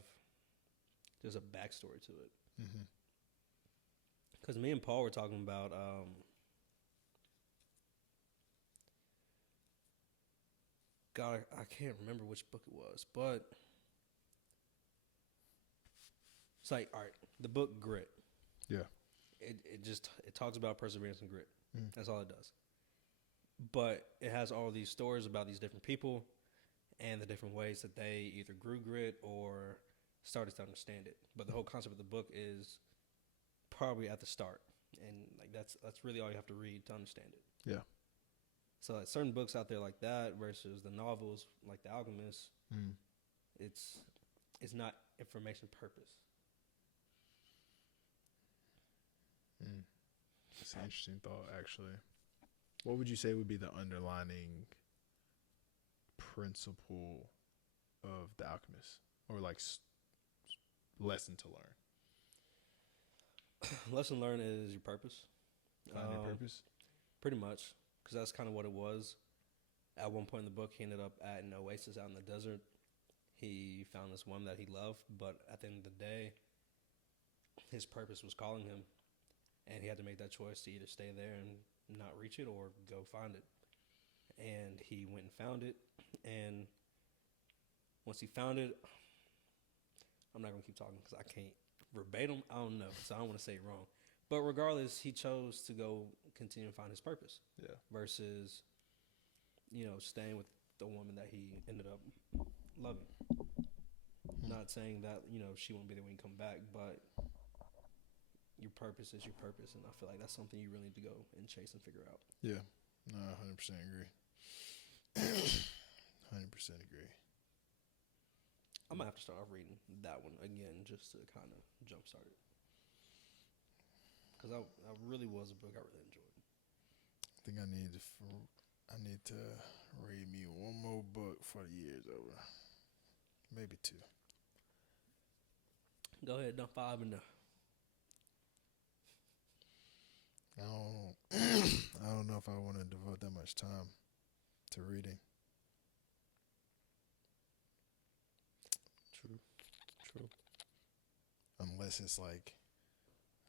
there's a backstory to it. Mm-hmm. Because me and Paul were talking about God, I can't remember which book it was, but it's like, all right, the book Grit. Yeah. It talks about perseverance and grit. Mm. That's all it does. But it has all these stories about these different people and the different ways that they either grew grit or started to understand it. But the whole concept of the book is probably at the start, and like that's really all you have to read to understand it. Yeah. So like certain books out there like that versus the novels like The Alchemist, Mm. it's not information purpose. Mm. That's an interesting thought, actually. What would you say would be the underlining principle of The Alchemist, or like lesson to learn? Lesson learned is your purpose. Find your purpose. Pretty much, because that's kind of what it was. At one point in the book, he ended up at an oasis out in the desert. He found this woman that he loved, but at the end of the day, his purpose was calling him, and he had to make that choice to either stay there and not reach it or go find it. And he went and found it, and once he found it, I'm not going to keep talking because I can't verbatim. I don't know, so I don't want to say it wrong. But regardless, he chose to go continue to find his purpose. Yeah. Versus, staying with the woman that he ended up loving. Not saying that, she won't be there when you come back, but your purpose is your purpose. And I feel like that's something you really need to go and chase and figure out. Yeah. No, 100% agree. 100% agree. I'm going to have to start off reading that one again just to kind of jumpstart it. Because I really was a book I really enjoyed. I think I need to read me one more book for the year's over. Maybe two. Go ahead, no 5 and no. I don't know if I want to devote that much time to reading. True. Unless it's like,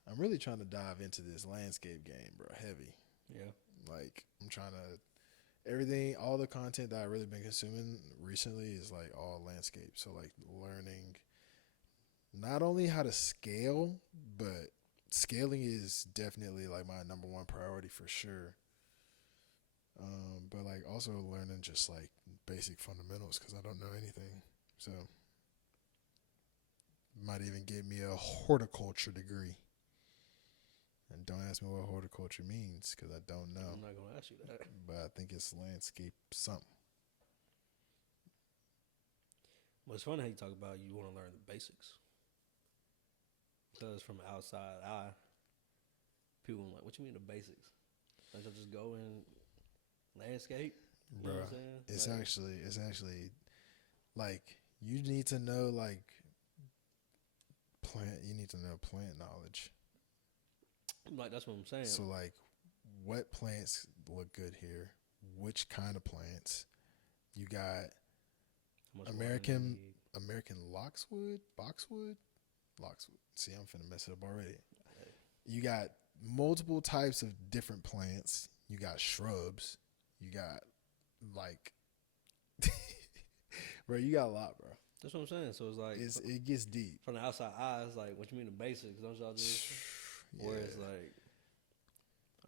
I'm really trying to dive into this landscape game, bro. Heavy. Yeah. Like, I'm trying to, all the content that I've really been consuming recently is like all landscape. So like learning not only how to scale, but scaling is definitely like my number one priority for sure. But like also learning just like basic fundamentals because I don't know anything. So might even get me a horticulture degree. And don't ask me what horticulture means because I don't know. I'm not going to ask you that. But I think it's landscape something. Well, it's funny how you talk about you want to learn the basics. Because from the outside eye, people are like, what you mean the basics? Like, I just go in landscape? You Bro, know what I'm saying? it's like, actually like you need to know like you need to know plant knowledge. Like, that's what I'm saying. So like what plants look good here? Which kind of plants? You got American boxwood. See, I'm finna mess it up already. Hey. You got multiple types of different plants. You got shrubs. You got like, bro, you got a lot, bro. That's what I'm saying. So it's like It gets deep. from the outside eyes, like, what you mean the basics? Don't y'all just? Yeah. Whereas like,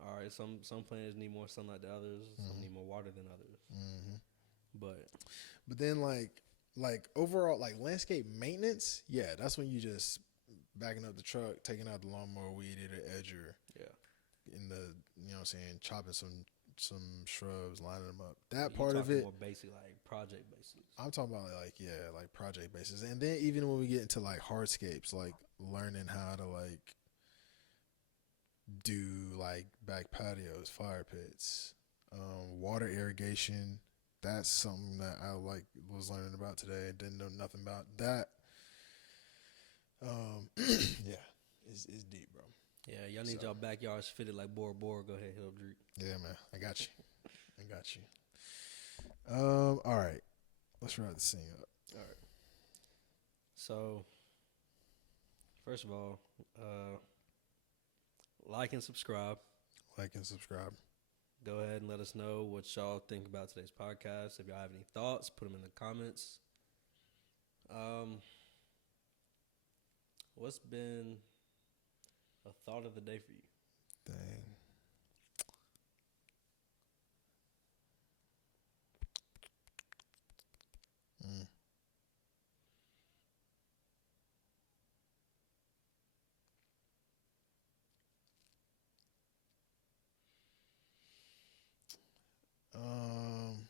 all right, some plants need more sunlight than others. Some need more water than others. Mm-hmm. But then like overall like landscape maintenance, yeah, that's when you just backing up the truck, taking out the lawnmower weed eater, edger, yeah, in the you know what I'm saying, chopping some shrubs, lining them up. That you part of talking it, more basic, like project basis. I'm talking about like yeah, like project basis. And then even when we get into like hardscapes, like learning how to like do like back patios, fire pits, water irrigation. That's something that I like was learning about today. Didn't know nothing about that. Yeah, it's deep, bro. Yeah, y'all So need y'all backyards fitted like Bora Bora. Go ahead, hit up Drake. yeah, man, I got you. I got you. All right, let's wrap this thing up. All right. So first of all, like and subscribe. Like and subscribe. Go ahead and let us know what y'all think about today's podcast. If y'all have any thoughts, put them in the comments. What's been a thought of the day for you? Dang. Mm. Um,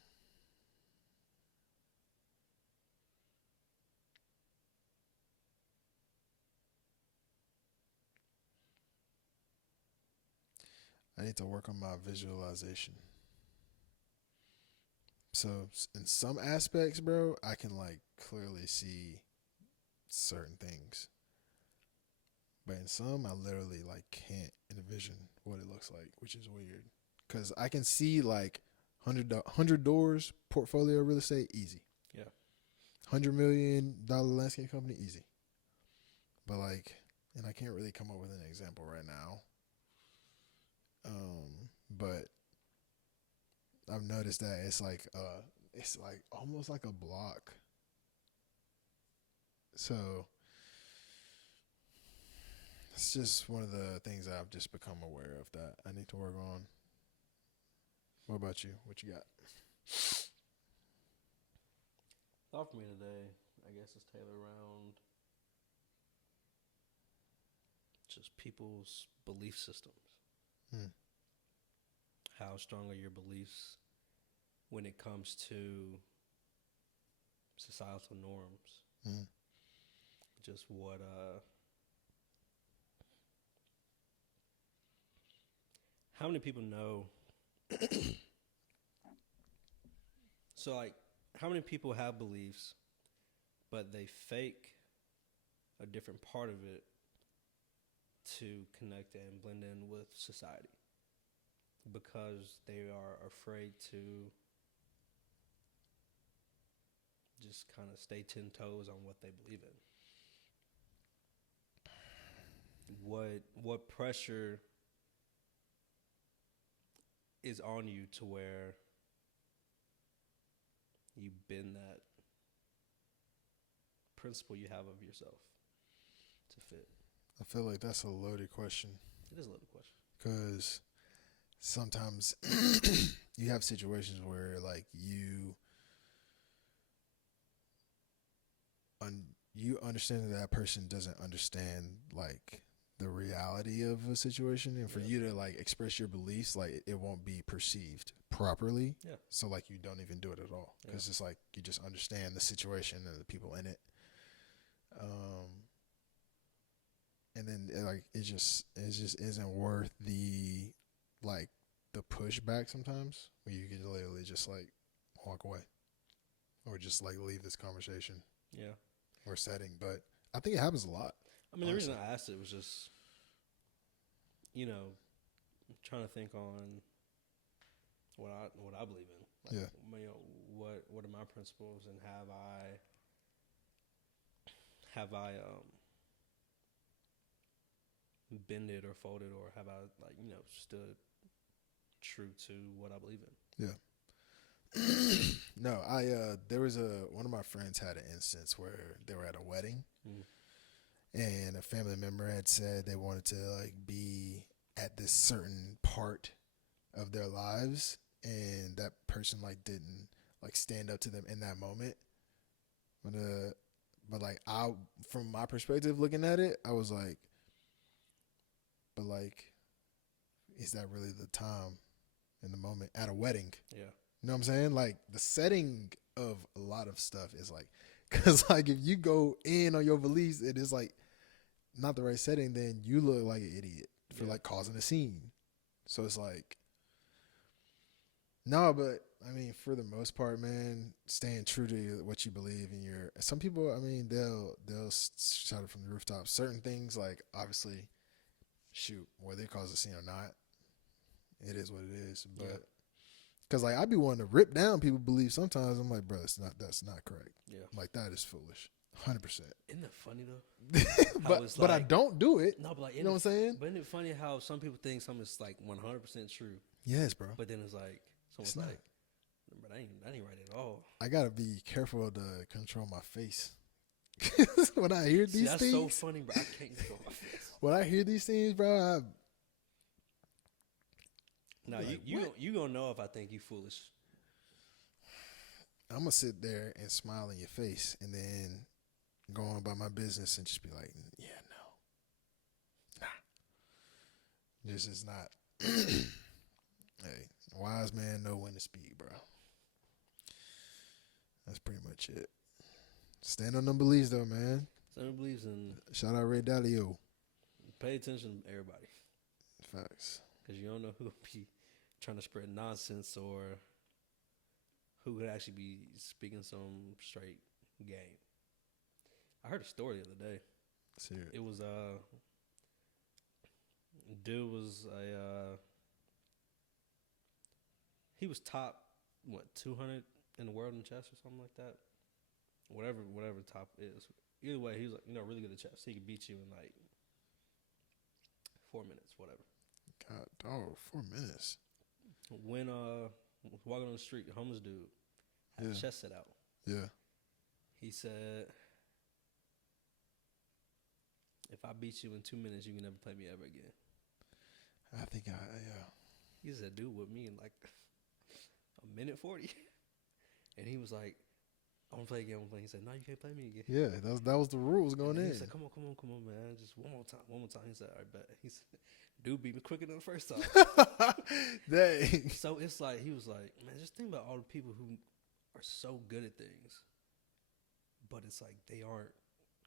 I need to work on my visualization. So in some aspects, bro, I can like clearly see certain things, but in some, I literally like can't envision what it looks like, which is weird. Cause I can see like 100 doors portfolio real estate easy, Yeah. $100 million landscape company easy, but like, and I can't really come up with an example right now. But I've noticed that it's like almost like a block. So it's just one of the things that I've just become aware of that I need to work on. What about you? What you got? Thought for me today, I guess, is tailored around just people's belief systems. Mm, How strong are your beliefs when it comes to societal norms? mm, Just what how many people know so like how many people have beliefs but they fake a different part of it to connect and blend in with society because they are afraid to just kind of stay 10 toes on what they believe in. What pressure is on you to where you bend that principle you have of yourself to fit? I feel like that's a loaded question It is a loaded question. because sometimes you have situations where like you understand that person doesn't understand like the reality of a situation, and for Yeah. you to like express your beliefs, like it won't be perceived properly. Yeah. So like you don't even do it at all because Yeah. it's like you just understand the situation and the people in it. And then like it just isn't worth the like the pushback sometimes where you can literally just like walk away or just like leave this conversation Yeah. or setting. But I think it happens a lot. I mean, the reason Honestly. I asked it was just, trying to think on what I believe in. Like, Yeah. what are my principles, and have I bended or folded, or have I stood true to what I believe in? Yeah. No, I there was one of my friends had an instance where they were at a wedding Mm. and a family member had said they wanted to like be at this certain part of their lives, and that person like didn't like stand up to them in that moment. But like from my perspective looking at it, I was like, but like, is that really the time in the moment at a wedding? Yeah. You know what I'm saying? Like the setting of a lot of stuff is like, because like if you go in on your beliefs, it is like not the right setting, then you look like an idiot for like causing a scene. So it's like, no, but I mean, for the most part, man, staying true to what you believe in your. Some people, I mean, they'll shout it from the rooftops. Certain things, like obviously, shoot, whether they cause a scene or not, it is what it is. But because like I be wanting to rip down people believe sometimes. I'm like, bro, that's not correct. Yeah, like that is foolish. 100%. Isn't that funny though? but I don't do it. No, but like, you know what I'm saying? But isn't it funny how some people think something's like 100% true? Yes, bro. But then it's like someone's like, but that ain't right at all. I gotta be careful to control my face. When I hear these that's things, so funny, bro. I can't control my face. When I hear these things, bro, no, like, you gonna know if I think you foolish. I'm gonna sit there and smile in your face, and then go on about my business and just be like, yeah, no, nah, this is not. Hey, wise man know when to speak, bro. That's pretty much it. Stand on them beliefs, though, man. Stand on beliefs, and shout out Ray Dalio. Pay attention to everybody. Facts. Because you don't know who will be trying to spread nonsense or who could actually be speaking some straight game. I heard a story the other day. Serious. It was dude was he was top 200 in the world in chess or something like that. Whatever top is. Either way, he was like, really good at chess. He could beat you in like 4 minutes, whatever. God, dog, 4 minutes. When walking on the street, a homeless dude had a chess set out. Yeah. He said, if I beat you in 2 minutes, you can never play me ever again. I think He said, dude, with me in like a minute 40. And he was like, I want to play again. He said, no, you can't play me again. Yeah, that was the rules going in. He said, come on, man. Just one more time. He said, all right, bet. He said, dude beat me quicker than the first time. Dang. So it's like, he was like, man, just think about all the people who are so good at things, but it's like they aren't,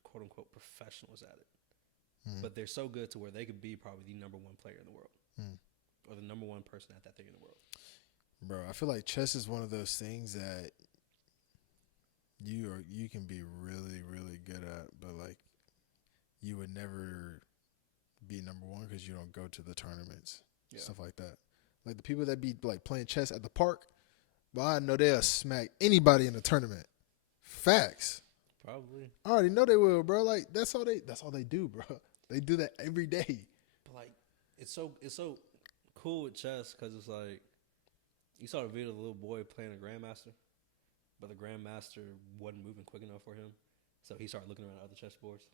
quote unquote, professionals at it. But they're so good to where they could be probably the number one player in the world. Or the number one person at that thing in the world. Bro, I feel like chess is one of those things that you can be really, really good at, but like you would never be number one because you don't go to the tournaments, stuff like that. Like the people that be like playing chess at the park, but I know they'll smack anybody in the tournament. Facts. Probably. I already know they will, bro. Like that's all they do, bro. They do that every day. But like, it's so cool with chess because it's like, you saw the video of the little boy playing a grandmaster, but the grandmaster wasn't moving quick enough for him, so he started looking around other chess boards.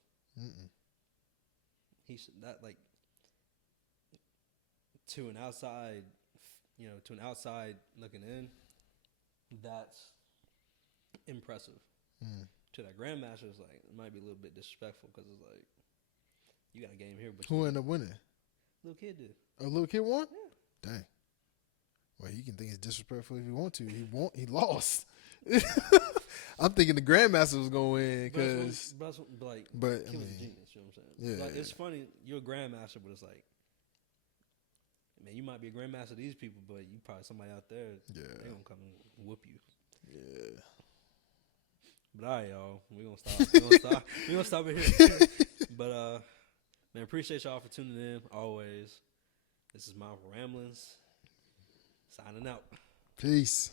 He should, that like, to an outside looking in, that's impressive. To that grandmaster, it's like, it might be a little bit disrespectful because it's like, you got a game here, but who ended up winning? Little kid did. A little kid won? Yeah. Dang. Well, he can think it's disrespectful if he want to. He lost. I'm thinking the grandmaster was gonna win because. But he was a genius. You know what I'm saying? Yeah. Like, it's funny. You're a grandmaster, but it's like, man, you might be a grandmaster of these people, but you probably somebody out there. Yeah. They gonna come and whoop you. Yeah. But all right, y'all, we gonna stop it here. But man, appreciate y'all for tuning in. Always. This is Mindful Ramblings. Signing out. Peace.